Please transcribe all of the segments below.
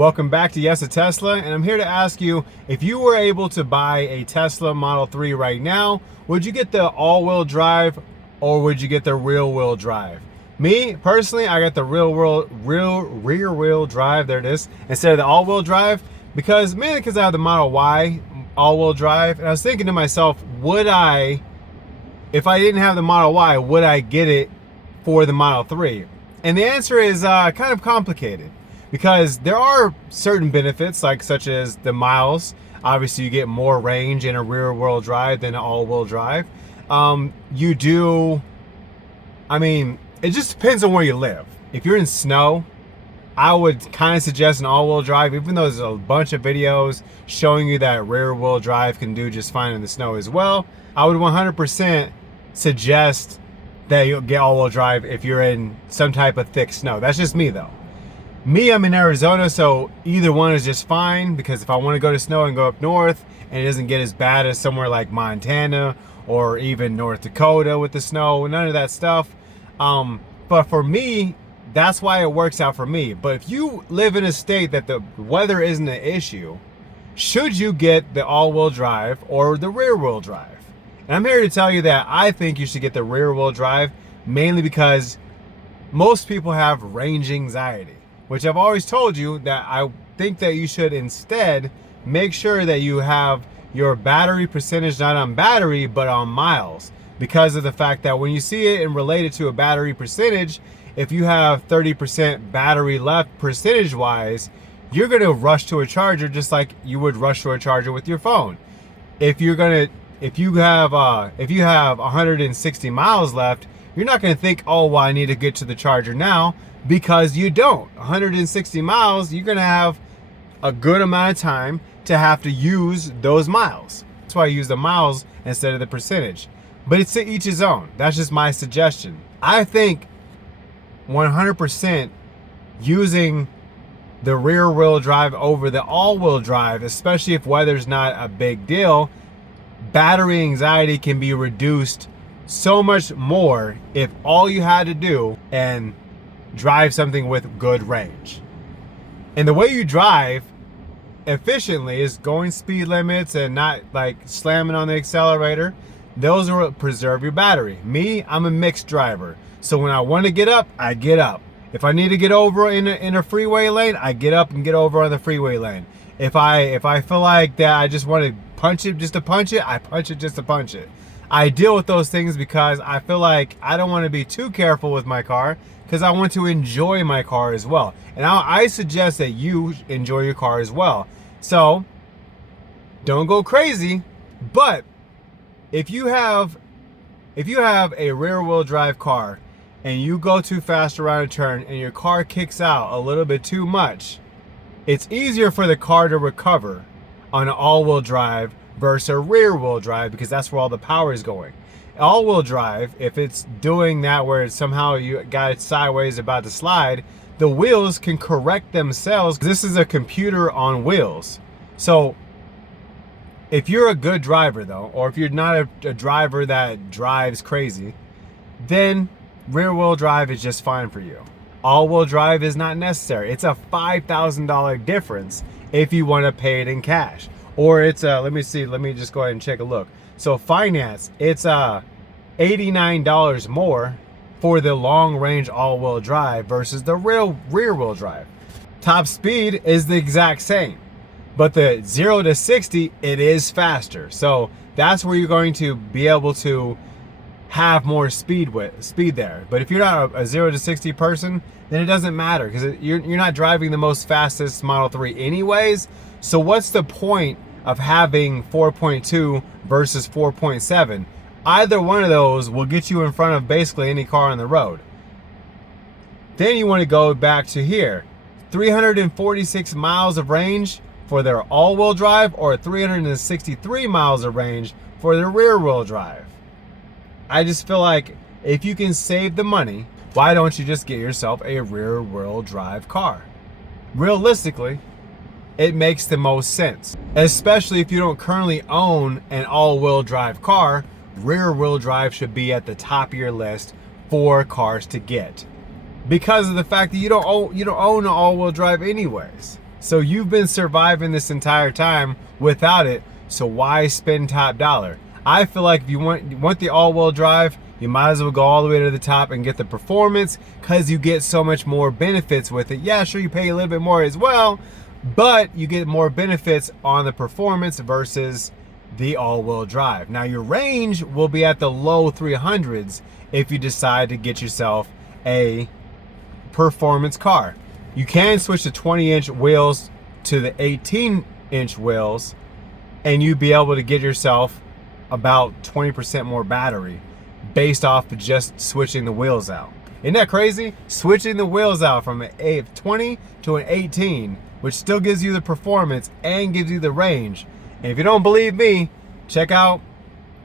Welcome back to Yes a Tesla, and I'm here to ask you, if you were able to buy a Tesla Model 3 right now, would you get the all-wheel drive or would you get the rear-wheel drive? Me, personally, I got the rear-wheel drive, there it is, instead of the all-wheel drive, mainly because I have the Model Y all-wheel drive, and I was thinking to myself, if I didn't have the Model Y, would I get it for the Model 3? And the answer is kind of complicated. Because there are certain benefits, such as the miles. Obviously, you get more range in a rear-wheel drive than an all-wheel drive. It just depends on where you live. If you're in snow, I would kind of suggest an all-wheel drive, even though there's a bunch of videos showing you that rear-wheel drive can do just fine in the snow as well. I would 100% suggest that you get all-wheel drive if you're in some type of thick snow. That's just me, though. Me, I'm in Arizona, so either one is just fine, because if I want to go to snow and go up north and it doesn't get as bad as somewhere like Montana or even North Dakota with the snow, none of that stuff. But for me, that's why it works out for me. But if you live in a state that the weather isn't an issue, should you get the all-wheel drive or the rear-wheel drive? And I'm here to tell you that I think you should get the rear-wheel drive, mainly because most people have range anxiety, which I've always told you that I think that you should instead make sure that you have your battery percentage not on battery, but on miles. Because of the fact that when you see it and relate it to a battery percentage, if you have 30% battery left percentage-wise, you're gonna rush to a charger just like you would rush to a charger with your phone. If you have 160 miles left, you're not gonna think, oh, well, I need to get to the charger now. Because you don't. 160 miles, you're gonna have a good amount of time to have to use those miles. That's why I use the miles instead of the percentage. But it's to each his own. That's just my suggestion. I think 100% using the rear-wheel drive over the all-wheel drive, especially if weather's not a big deal, battery anxiety can be reduced so much more if all you had to do and drive something with good range. And the way you drive efficiently is going speed limits and not slamming on the accelerator. Those will preserve your battery. Me, I'm a mixed driver. So when I want to get up, I get up. If I need to get over in a freeway lane, I get up and get over on the freeway lane. If I feel like that I just want to punch it just to punch it, I punch it just to punch it. I deal with those things because I feel like I don't want to be too careful with my car, because I want to enjoy my car as well. And I suggest that you enjoy your car as well. So don't go crazy, but if you have a rear-wheel drive car and you go too fast around a turn and your car kicks out a little bit too much, it's easier for the car to recover on an all-wheel drive versus a rear-wheel drive, because that's where all the power is going. All-wheel drive, if it's doing that where somehow you got it sideways about to slide, the wheels can correct themselves. This is a computer on wheels. So if you're a good driver though, or if you're not a driver that drives crazy, then rear-wheel drive is just fine for you. All-wheel drive is not necessary. It's a $5,000 difference if you want to pay it in cash. Or it's let me just go ahead and check a look. So finance, it's $89 more for the long-range all-wheel drive versus the rear-wheel drive. Top speed is the exact same, but the 0 to 60, it is faster. So that's where you're going to be able to have more speed there. But if you're not a 0 to 60 person, then it doesn't matter, because you're not driving the most fastest Model 3 anyways. So what's the point of having 4.2 versus 4.7? Either one of those will get you in front of basically any car on the road. Then you want to go back to here. 346 miles of range for their all-wheel drive, or 363 miles of range for their rear-wheel drive. I just feel like if you can save the money, why don't you just get yourself a rear-wheel drive car? Realistically, it makes the most sense, especially if you don't currently own an all-wheel drive car. Rear-wheel drive should be at the top of your list for cars to get, because of the fact that you don't own an all-wheel drive anyways. So you've been surviving this entire time without it, so why spend top dollar? I feel like if you want the all-wheel drive, you might as well go all the way to the top and get the performance, because you get so much more benefits with it. Yeah, sure, you pay a little bit more as well, but you get more benefits on the performance versus the all-wheel drive. Now your range will be at the low 300s if you decide to get yourself a performance car. You can switch the 20-inch wheels to the 18-inch wheels, and you'd be able to get yourself about 20% more battery based off of just switching the wheels out. Isn't that crazy? Switching the wheels out from a 20 to an 18, which still gives you the performance and gives you the range. And if you don't believe me, check out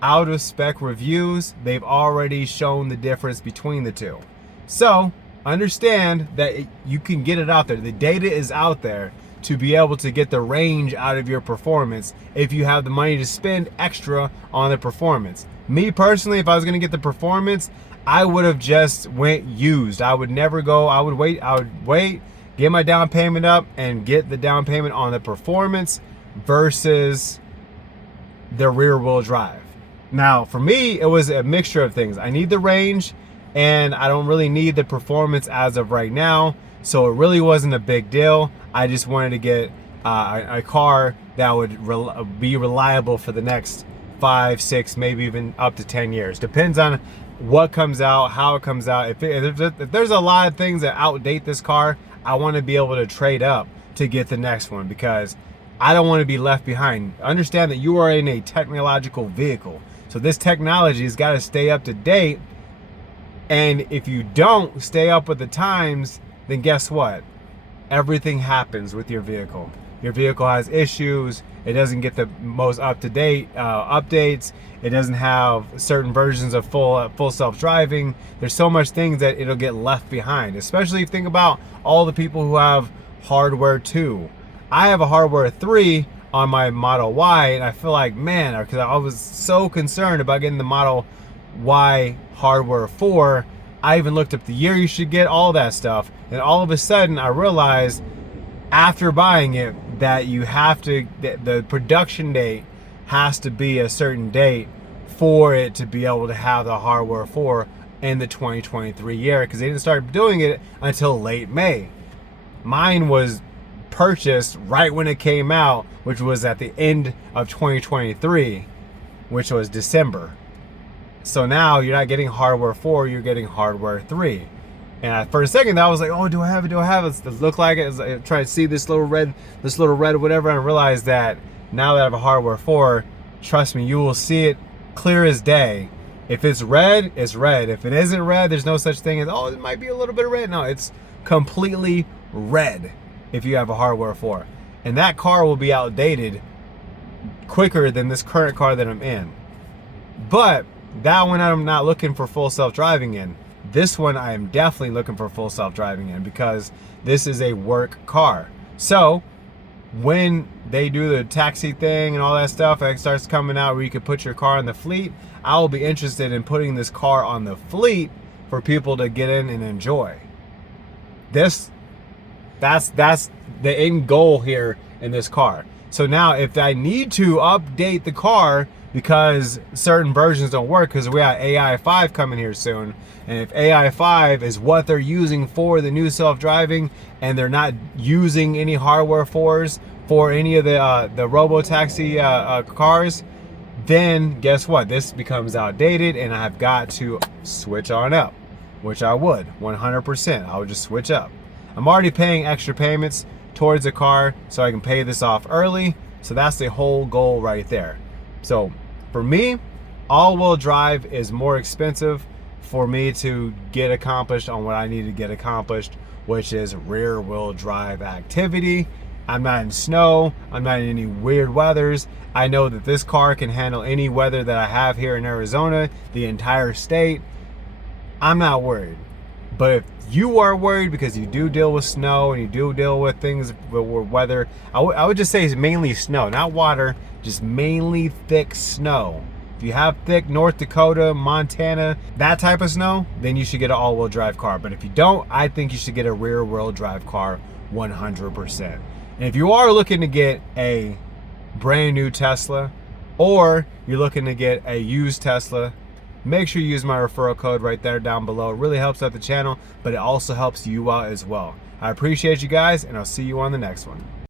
out of spec reviews. They've already shown the difference between the two. So understand that you can get it out there. The data is out there to be able to get the range out of your performance if you have the money to spend extra on the performance. Me personally, if I was going to get the performance, I would have just went used. I would never go, I would wait, get my down payment up and get the down payment on the performance versus the rear wheel drive. Now for me, it was a mixture of things. I need the range and I don't really need the performance as of right now, so it really wasn't a big deal. I just wanted to get a car that would be reliable for the next 5, 6, maybe even up to 10 years. Depends on what comes out, how it comes out. If there's a lot of things that outdate this car, I want to be able to trade up to get the next one, because I don't want to be left behind. Understand that you are in a technological vehicle, so this technology has got to stay up to date. And if you don't stay up with the times, then guess what? Everything happens with your vehicle. Your vehicle has issues. It doesn't get the most up-to-date updates. It doesn't have certain versions of full self-driving. There's so much things that it'll get left behind, especially if you think about all the people who have hardware 2. I have a hardware 3 on my Model Y, and I feel like, man, because I was so concerned about getting the Model Y hardware 4. I even looked up the year you should get, all that stuff, and all of a sudden I realized after buying it that you have to, the production date has to be a certain date for it to be able to have the hardware 4 in the 2023 year, because they didn't start doing it until late May. Mine was purchased right when it came out, which was at the end of 2023, which was December. So now you're not getting hardware 4, you're getting hardware 3. And for a second, I was like, oh, do I have it? Do I have it? Does it look like it? I try to see this little red, whatever, and I realized that now that I have a hardware 4, trust me, you will see it clear as day. If it's red, it's red. If it isn't red, there's no such thing as, oh, it might be a little bit of red. No, it's completely red if you have a hardware 4. And that car will be outdated quicker than this current car that I'm in. But that one I'm not looking for full self-driving in. This one I am definitely looking for full self-driving in, because this is a work car. So when they do the taxi thing and all that stuff, it starts coming out where you can put your car in the fleet, I will be interested in putting this car on the fleet for people to get in and enjoy. That's the end goal here in this car. So now if I need to update the car because certain versions don't work, because we got AI5 coming here soon, and if AI5 is what they're using for the new self-driving and they're not using any hardware 4s for any of the RoboTaxi cars, then guess what? This becomes outdated and I've got to switch on up, which I would 100%. I would just switch up. I'm already paying extra payments towards the car so I can pay this off early. So that's the whole goal right there. So for me, all-wheel drive is more expensive for me to get accomplished on what I need to get accomplished, which is rear-wheel drive activity. I'm not in snow. I'm not in any weird weathers. I know that this car can handle any weather that I have here in Arizona, the entire state. I'm not worried. But if you are worried because you do deal with snow and you do deal with things with weather, I would just say it's mainly snow, not water, just mainly thick snow. If you have thick North Dakota, Montana, that type of snow, then you should get an all-wheel drive car. But if you don't, I think you should get a rear-wheel drive car 100%. And if you are looking to get a brand new Tesla, or you're looking to get a used Tesla, make sure you use my referral code right there down below. It really helps out the channel, but it also helps you out as well. I appreciate you guys, and I'll see you on the next one.